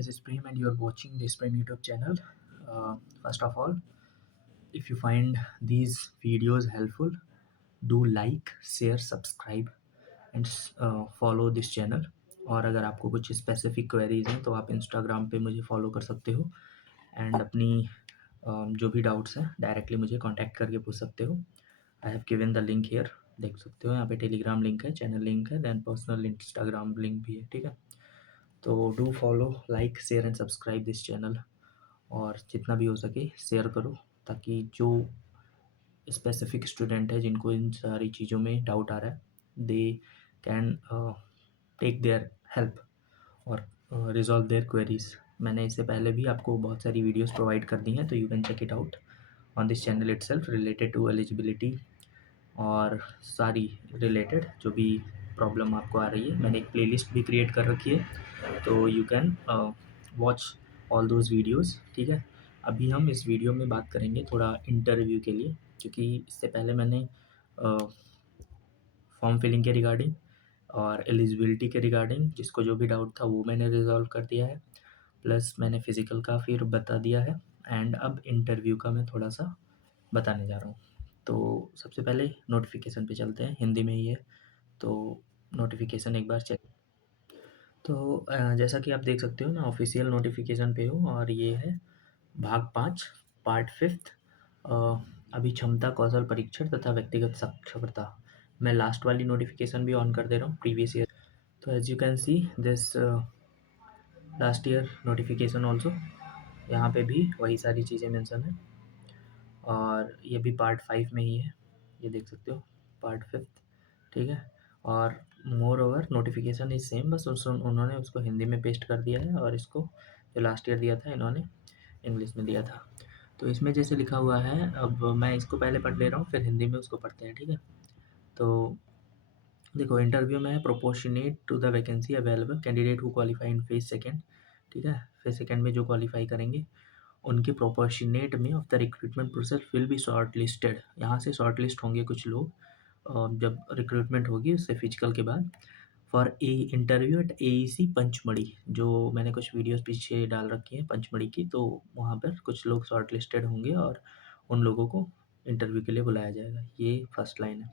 This is Prem and you're watching this Prem YouTube channel. First of all, if you find these videos helpful, do like, share, subscribe and follow this channel. और अगर आपको कुछ specific queries हैं तो आप Instagram पे मुझे follow कर सकते हो एंड अपनी जो भी डाउट्स हैं डायरेक्टली मुझे कांटेक्ट करके पूछ सकते हो. I have given the link here, देख सकते हो यहाँ पे टेलीग्राम लिंक है, चैनल लिंक है, देन पर्सनल इंस्टाग्राम लिंक भी है. ठीक है, तो do follow, like, share and subscribe this channel और जितना भी हो सके शेयर करो ताकि जो स्पेसिफिक स्टूडेंट है जिनको इन सारी चीज़ों में डाउट आ रहा है they can take their help और रिजॉल्व देयर क्वेरीज. मैंने इससे पहले भी आपको बहुत सारी वीडियोस प्रोवाइड कर दी हैं तो you can check it out on this channel itself related to eligibility और सारी रिलेटेड जो भी प्रॉब्लम आपको आ रही है. मैंने एक प्लेलिस्ट भी क्रिएट कर रखी है तो you can watch all those videos. ठीक है, अभी हम इस वीडियो में बात करेंगे थोड़ा इंटरव्यू के लिए, क्योंकि इससे पहले मैंने फॉर्म फिलिंग के रिगार्डिंग और एलिजिबिलिटी के रिगार्डिंग जिसको जो भी डाउट था वो मैंने रिजॉल्व कर दिया है, प्लस मैंने फ़िज़िकल का फिर बता दिया है एंड अब इंटरव्यू का मैं थोड़ा सा बताने जा रहा हूँ. तो सबसे पहले नोटिफिकेशन पे चलते हैं, हिंदी में ही है तो नोटिफिकेशन एक बार चेक. तो जैसा कि आप देख सकते हो मैं ऑफिशियल नोटिफिकेशन पे हूँ और ये है भाग 5 पार्ट 5 अभी क्षमता कौशल परीक्षण तथा व्यक्तिगत साक्षरता. मैं लास्ट वाली नोटिफिकेशन भी ऑन कर दे रहा हूँ प्रीवियस ईयर. तो as you can see this last year notification also, यहाँ पे भी वही सारी चीज़ें मेंशन है और ये भी पार्ट 5 में ही है, ये देख सकते हो पार्ट 5. ठीक है, और more over notification is same, बस उन्होंने उसको हिंदी में पेस्ट कर दिया है और इसको जो लास्ट ईयर दिया था इन्होंने इंग्लिश में दिया था. तो इसमें जैसे लिखा हुआ है, अब मैं इसको पहले पढ़ ले रहा हूँ फिर हिंदी में उसको पढ़ते हैं. ठीक है, तो देखो इंटरव्यू में है proportionate to the vacancy available candidate who qualify in phase second. ठीक है, फेज सेकेंड में जो क्वालिफाई करेंगे उनके प्रोपोर्शनेट में of the recruitment process will be short listed. यहाँ से शॉर्ट लिस्ट होंगे कुछ लोग जब रिक्रूटमेंट होगी उससे फिजिकल के बाद for a interview at AEC Pachmarhi. जो मैंने कुछ वीडियोस पीछे डाल रखी हैं पंचमढ़ी की, तो वहाँ पर कुछ लोग शॉर्ट लिस्टेड होंगे और उन लोगों को इंटरव्यू के लिए बुलाया जाएगा. ये फर्स्ट लाइन है.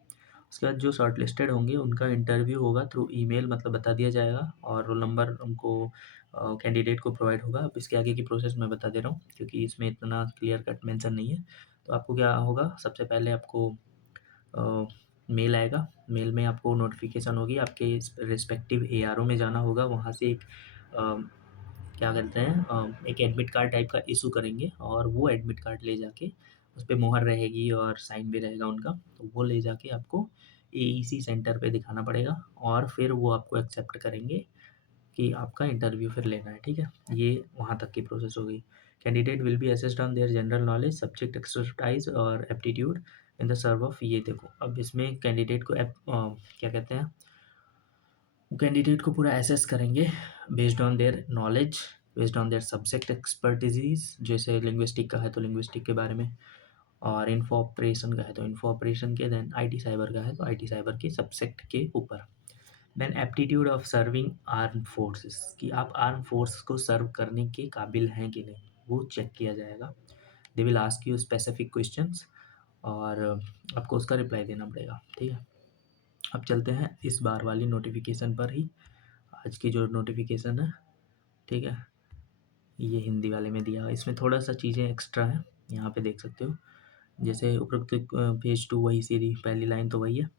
उसके बाद जो शॉर्ट लिस्टेड होंगे उनका इंटरव्यू होगा थ्रू ईमेल, मतलब बता दिया जाएगा और रोल नंबर उनको कैंडिडेट को प्रोवाइड होगा. अब इसके आगे की प्रोसेस मैं बता दे रहा हूँ क्योंकि इसमें इतना क्लियर कट मेंशन नहीं है. तो आपको क्या होगा, सबसे पहले आपको मेल आएगा, मेल में आपको नोटिफिकेशन होगी, आपके रिस्पेक्टिव ARO में जाना होगा, वहाँ से एक क्या कहते हैं एक एडमिट कार्ड टाइप का इशू करेंगे और वो एडमिट कार्ड ले जाके उस पर मोहर रहेगी और साइन भी रहेगा उनका, तो वो ले जाके आपको AEC सेंटर पे दिखाना पड़ेगा और फिर वो आपको एक्सेप्ट करेंगे कि आपका इंटरव्यू फिर लेना है. ठीक है, ये वहाँ तक की प्रोसेस हो गई. Candidate will be assessed on their general knowledge subject expertise और aptitude in the serve of. ये देखो अब इसमें कैंडिडेट को क्या कहते हैं, कैंडिडेट को पूरा एसेस करेंगे based on their knowledge, based on their subject expertise. जैसे लिंग्विस्टिक का है तो लिंग्विस्टिक के बारे में, और इन्फो ऑपरेशन का है तो इन्फो ऑपरेशन के, देन IT साइबर का है तो IT साइबर के सब्जेक्ट के ऊपर. Then aptitude of serving arm forces, कि आप आर्म फोर्स को सर्व करने के काबिल हैं कि नहीं, वो चेक किया जाएगा. They will ask you specific questions और आपको उसका रिप्लाई देना पड़ेगा. ठीक है, अब चलते हैं इस बार वाली नोटिफिकेशन पर ही. आज की जो नोटिफिकेशन है, ठीक है, ये हिंदी वाले में दिया, इसमें थोड़ा सा चीज़ें एक्स्ट्रा हैं, यहाँ पे देख सकते हो. जैसे उपरोक्त पेज 2 वही सीधी पहली लाइन तो वही है,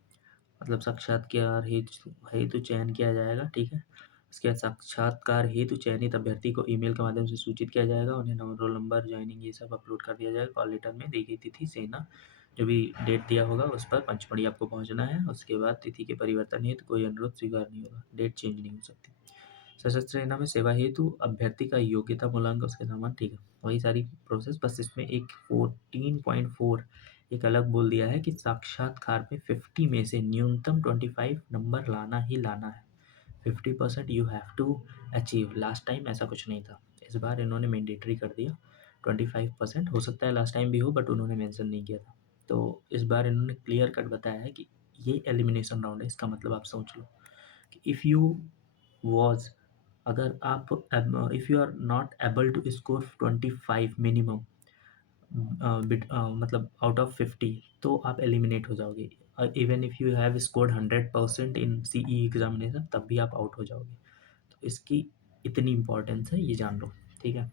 मतलब साक्षात्कार हेतु चयन किया जाएगा. ठीक है, उसके बाद साक्षात्कार हेतु चयनित अभ्यर्थी को ईमेल के माध्यम से सूचित किया जाएगा, उन्हें रोल नंबर, ज्वाइनिंग ये सब अपलोड कर दिया जाएगा. कॉल लेटर में दी गई तिथि सेना जो भी डेट दिया होगा उस पर पंचमढ़ी आपको पहुंचना है. उसके बाद तिथि के परिवर्तन हेतु कोई अनुरोध स्वीकार नहीं होगा, डेट चेंज नहीं हो सकती. सशस्त्र सेना में सेवा हेतु अभ्यर्थी का योग्यता मूल्यांकन उसके समान. ठीक है, वही सारी प्रोसेस, बस इसमें एक 14.4 एक अलग बोल दिया है कि साक्षात्कार में 50 में से न्यूनतम 25 नंबर लाना ही लाना है. 50% you have to achieve. Last time ऐसा कुछ नहीं था, इस बार इन्होंने मैंडेटरी कर दिया. 25% हो सकता है लास्ट टाइम भी हो बट उन्होंने मेंशन नहीं किया था. तो इस बार इन्होंने क्लियर कट बताया है कि ये एलिमिनेशन राउंड है. इसका मतलब आप सोच लो कि इफ़ यू वॉज अगर आप if you are not able to score 25 minimum मतलब आउट ऑफ 50, तो आप एलिमिनेट हो जाओगे। Even if you have scored 100% in CE examination, तब भी आप आउट हो जाओगे। तो इसकी इतनी इम्पोर्टेंस है, ये जान लो, ठीक है।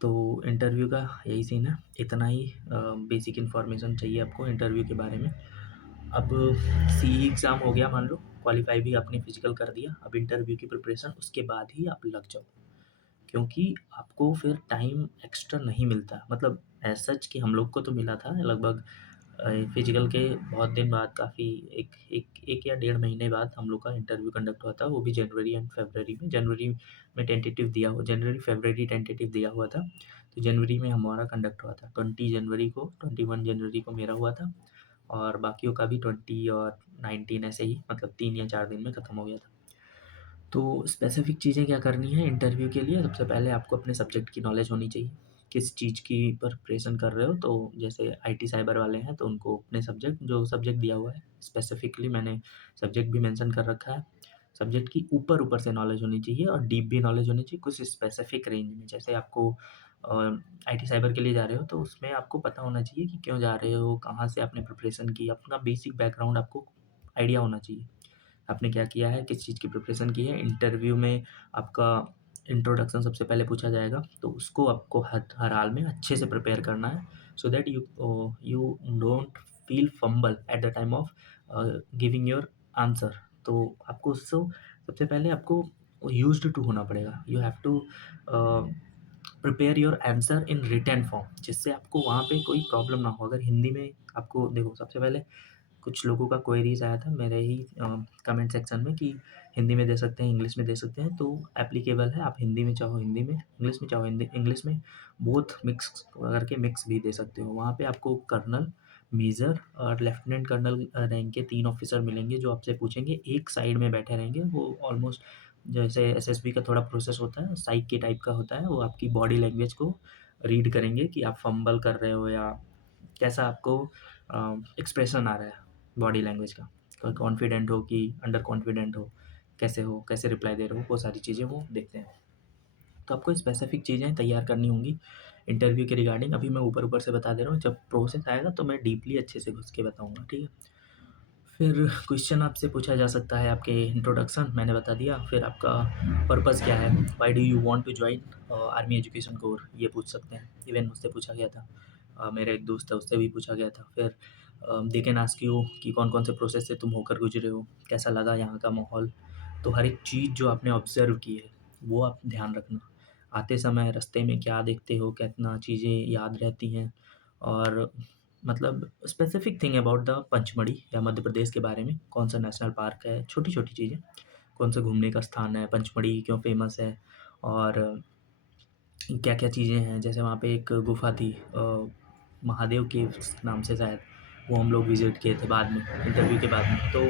तो इंटरव्यू का यही सीन है, इतना ही बेसिक इन्फॉर्मेशन चाहिए आपको इंटरव्यू के बारे में। अब सीई एग्ज़ाम हो गया, मान लो क्वालिफाई भी आपने फिजिकल कर दिया, अब इंटरव्यू की प्रिपरेशन उसके बाद ही आप लग जाओ, क्योंकि आपको फिर टाइम एक्स्ट्रा नहीं मिलता। मतलब एज सच कि हम लोग को तो मिला था लगभग फिजिकल के बहुत दिन बाद, काफ़ी एक या 1.5 महीने बाद हम लोग का इंटरव्यू कंडक्ट हुआ था, वो भी जनवरी एंड फरवरी में। जनवरी में टेंटेटिव दिया हुआ, जनवरी फरवरी टेंटेटिव दिया हुआ था, तो जनवरी में हमारा कंडक्ट हुआ था। 20 जनवरी को, 21 जनवरी को मेरा हुआ था, और बाकियों का भी 20 और 19 ऐसे ही, मतलब 3 या 4 दिन में ख़त्म हो गया था। तो स्पेसिफिक चीज़ें क्या करनी है इंटरव्यू के लिए, सबसे पहले आपको अपने सब्जेक्ट की नॉलेज होनी चाहिए। किस चीज़ की प्रिपरेशन कर रहे हो, तो जैसे आईटी साइबर वाले हैं तो उनको अपने सब्जेक्ट, जो सब्जेक्ट दिया हुआ है, स्पेसिफिकली मैंने सब्जेक्ट भी मेंशन कर रखा है। सब्जेक्ट की ऊपर ऊपर से नॉलेज होनी चाहिए, और डीप भी नॉलेज होनी चाहिए कुछ स्पेसिफिक रेंज में। जैसे आपको आईटी साइबर के लिए जा रहे हो, तो उसमें आपको पता होना चाहिए कि क्यों जा रहे हो, कहाँ से आपने प्रिपरेशन की, अपना बेसिक बैकग्राउंड आपको आइडिया होना चाहिए। आपने क्या किया है, किस चीज़ की प्रिपरेशन की है। इंटरव्यू में आपका इंट्रोडक्शन सबसे पहले पूछा जाएगा, तो उसको आपको हर हाल में अच्छे से प्रिपेयर करना है, so that you don't feel fumble at the time of giving your answer. तो आपको उसको सबसे पहले आपको यूज्ड टू होना पड़ेगा। You have to prepare your answer in written form, जिससे आपको वहाँ पे कोई प्रॉब्लम ना हो। अगर हिंदी में आपको, देखो सबसे पहले कुछ लोगों का क्वेरीज आया था मेरे ही कमेंट सेक्शन में कि हिंदी में दे सकते हैं, इंग्लिश में दे सकते हैं। तो एप्लीकेबल है, आप हिंदी में चाहो हिंदी में, इंग्लिश में चाहो हिंदी इंग्लिश में, बोथ मिक्स करके मिक्स भी दे सकते हो। वहाँ पे आपको कर्नल, मेजर और लेफ्टिनेंट कर्नल रैंक के 3 ऑफिसर मिलेंगे, जो आपसे पूछेंगे, एक साइड में बैठे रहेंगे। वो ऑलमोस्ट जैसे एसएसबी का थोड़ा प्रोसेस होता है, साइक के टाइप का होता है। वो आपकी बॉडी लैंग्वेज को रीड करेंगे कि आप फंबल कर रहे हो या कैसा आपको एक्सप्रेशन आ रहा है बॉडी लैंग्वेज का, कोई कॉन्फिडेंट हो कि अंडर कॉन्फिडेंट हो, कैसे रिप्लाई दे रहे हो, वो सारी चीज़ें वो देखते हैं। तो आपको स्पेसिफिक चीज़ें तैयार करनी होंगी इंटरव्यू के रिगार्डिंग। अभी मैं ऊपर ऊपर से बता दे रहा हूँ, जब प्रोसेस आएगा तो मैं डीपली अच्छे से घुस के बताऊँगा, ठीक है। फिर क्वेश्चन आपसे पूछा जा सकता है, आपके इंट्रोडक्शन मैंने बता दिया, फिर आपका पर्पज़ क्या है, why do you want to join army education corps, ये पूछ सकते हैं। इवन मुझसे पूछा गया था, मेरा एक दोस्त है, उससे भी पूछा गया था। फिर दे कैन आस्क यू कि कौन कौन से प्रोसेस से तुम होकर गुजरे हो, कैसा लगा यहाँ का माहौल। तो हर एक चीज़ जो आपने ऑब्ज़र्व की है, वो आप ध्यान रखना। आते समय रास्ते में क्या देखते हो, कितना चीज़ें याद रहती हैं, और मतलब specific thing about the Pachmarhi या मध्य प्रदेश के बारे में, कौन सा नेशनल पार्क है, छोटी-छोटी चीज़ें, कौन सा घूमने का स्थान है, पंचमढ़ी क्यों फ़ेमस है, और क्या-क्या चीज़ें हैं। जैसे वहाँ पे एक गुफ़ा थी, महादेव केव्स नाम से शायद, वो हम लोग विज़िट किए थे बाद में, इंटरव्यू के बाद में। तो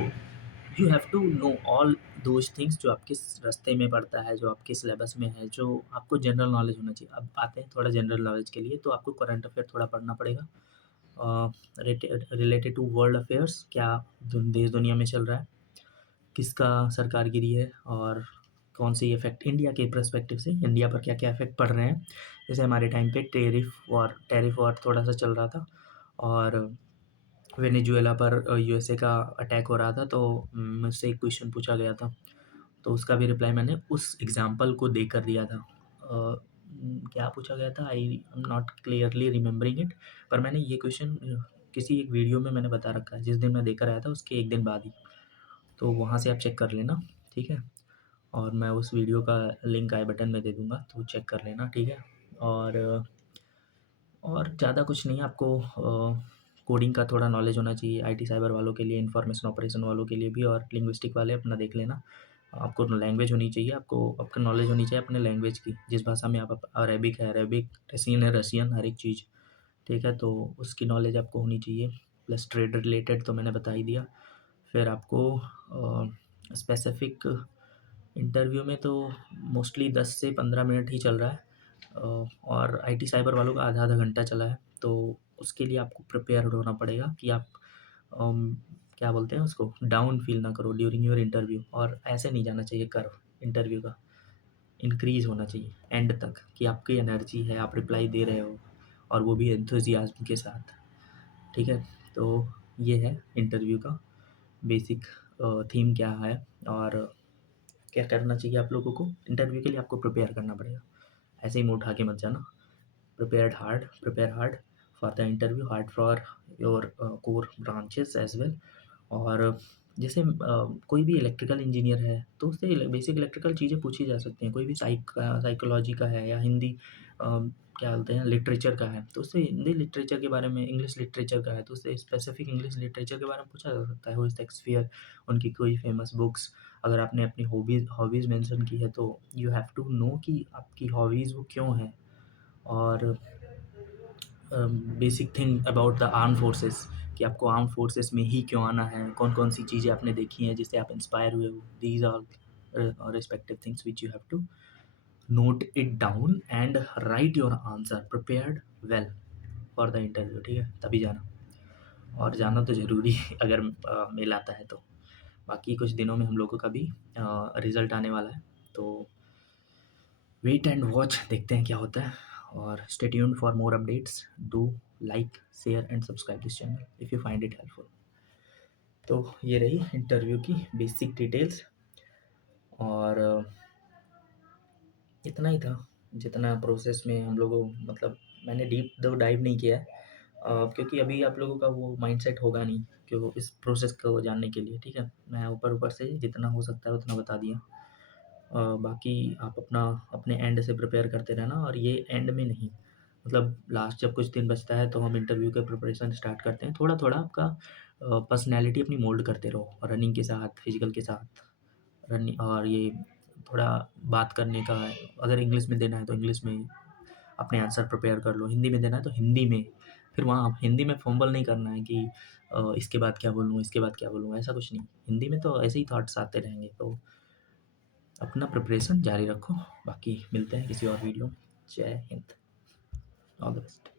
you have to know all those things, जो आपके रास्ते में पड़ता है, जो आपके सिलेबस में है, जो आपको जनरल नॉलेज होना चाहिए। अब आते हैं थोड़ा जनरल नॉलेज के लिए, तो आपको करंट अफ़ेयर थोड़ा पढ़ना पड़ेगा। रिलेटेड टू वर्ल्ड अफेयर्स, क्या देश दुनिया में चल रहा है, किसका सरकारगिरी है, और कौन सी इफेक्ट इंडिया के पर्सपेक्टिव से, इंडिया पर क्या क्या इफेक्ट पड़ रहे हैं। जैसे हमारे टाइम पे टैरिफ वॉर थोड़ा सा चल रहा था, और वेनेजुएला पर यूएसए का अटैक हो रहा था, तो मुझसे एक क्वेश्चन पूछा गया था, तो उसका भी रिप्लाई मैंने उस एग्जाम्पल को देकर दिया था। क्या पूछा गया था, I am not clearly remembering it, पर मैंने ये क्वेश्चन किसी एक वीडियो में मैंने बता रखा है, जिस दिन मैं देकर आया था उसके एक दिन बाद ही। तो वहाँ से आप चेक कर लेना, ठीक है। और मैं उस वीडियो का लिंक आई बटन में दे दूँगा, तो चेक कर लेना, ठीक है। और ज़्यादा कुछ नहीं, आपको कोडिंग का थोड़ा नॉलेज होना चाहिए, आईटी साइबर वालों के लिए, इन्फॉर्मेशन ऑपरेशन वालों के लिए भी, और लिंग्विस्टिक वाले अपना देख लेना। आपको लैंग्वेज होनी चाहिए, आपका नॉलेज होनी चाहिए अपने लैंग्वेज की, जिस भाषा में आप अरेबिक है अरेबिक, रसियन है रसियन, हर एक चीज़, ठीक है। तो उसकी नॉलेज आपको होनी चाहिए, प्लस ट्रेड रिलेटेड तो मैंने बता ही दिया। फिर आपको स्पेसिफिक इंटरव्यू में तो मोस्टली 10 से 15 मिनट ही चल रहा है, और आईटी साइबर वालों का आधा आधा घंटा चला है। तो उसके लिए आपको प्रिपेयर्ड होना पड़ेगा कि आप क्या बोलते हैं उसको, डाउन फ़ील ना करो ड्यूरिंग योर इंटरव्यू, और ऐसे नहीं जाना चाहिए कर्व इंटरव्यू का, इंक्रीज़ होना चाहिए एंड तक कि आपकी एनर्जी है, आप रिप्लाई दे रहे हो और वो भी एंथुसियाज़्म के साथ, ठीक है? तो ये है इंटरव्यू का बेसिक थीम क्या है और क्या करना चाहिए आप लोगों को। इंटरव्यू के लिए आपको प्रिपेयर करना पड़ेगा, ऐसे ही मुँह उठा के मत जाना। Prepare hard for the interview, hard for your core branches as well. और जैसे कोई भी इलेक्ट्रिकल इंजीनियर है तो उससे बेसिक इलेक्ट्रिकल चीज़ें पूछी जा सकती हैं। कोई भी साइकोलॉजी का है या हिंदी क्या बोलते हैं लिटरेचर का है तो उससे हिंदी लिटरेचर के बारे में, इंग्लिश लिटरेचर का है तो उससे स्पेसिफिक इंग्लिश लिटरेचर के बारे में पूछा जा सकता है। हु इज़ शेक्सपियर, उनकी कोई फेमस बुक्स। अगर आपने अपनी हॉबीज़ मेंशन की है तो यू हैव टू नो कि आपकी हॉबीज़ वो क्यों हैं। और basic thing about the arm forces कि आपको आर्म फोर्सेस में ही क्यों आना है, कौन-कौन सी चीज़ें आपने देखी हैं जिससे आप इंस्पायर हुए हो। These are respective things which you have to note it down and write your answer prepared well for the interview, ठीक है? तभी जाना, और जाना तो ज़रूरी है अगर मेल आता है तो। बाकी कुछ दिनों में हम लोगों का भी रिज़ल्ट आने वाला है, तो वेट एंड वॉच, देखते हैं क्या होता है। और stay tuned for more updates, do like share and subscribe this channel if you find it helpful. तो ये रही इंटरव्यू की बेसिक डिटेल्स, और इतना ही था जितना प्रोसेस में हम लोगों, मतलब मैंने डीप डाइव नहीं किया है क्योंकि अभी आप लोगों का वो माइंडसेट होगा नहीं कि वो इस प्रोसेस को जानने के लिए, ठीक है? मैं ऊपर ऊपर से जितना हो सकता है उतना बता दिया। बाकी आप अपना अपने एंड से प्रिपेयर करते रहना, और ये एंड में नहीं, मतलब लास्ट जब कुछ दिन बचता है तो हम इंटरव्यू का प्रिपरेशन स्टार्ट करते हैं। थोड़ा-थोड़ा आपका पर्सनैलिटी अपनी मोल्ड करते रहो, रनिंग के साथ, फिज़िकल के साथ। और ये थोड़ा बात करने का है, अगर इंग्लिश में देना है तो इंग्लिश में अपने आंसर प्रिपेयर कर लो, हिंदी में देना है तो हिंदी में। फिर वहाँ हिंदी में फंबल नहीं करना है कि इसके बाद क्या बोलूँ, इसके बाद क्या बोलूँ, ऐसा कुछ नहीं। हिंदी में तो ऐसे ही थॉट्स आते रहेंगे, तो अपना प्रिपरेशन जारी रखो। बाकी मिलते हैं किसी और वीडियो में। जय हिंद, ऑल द बेस्ट।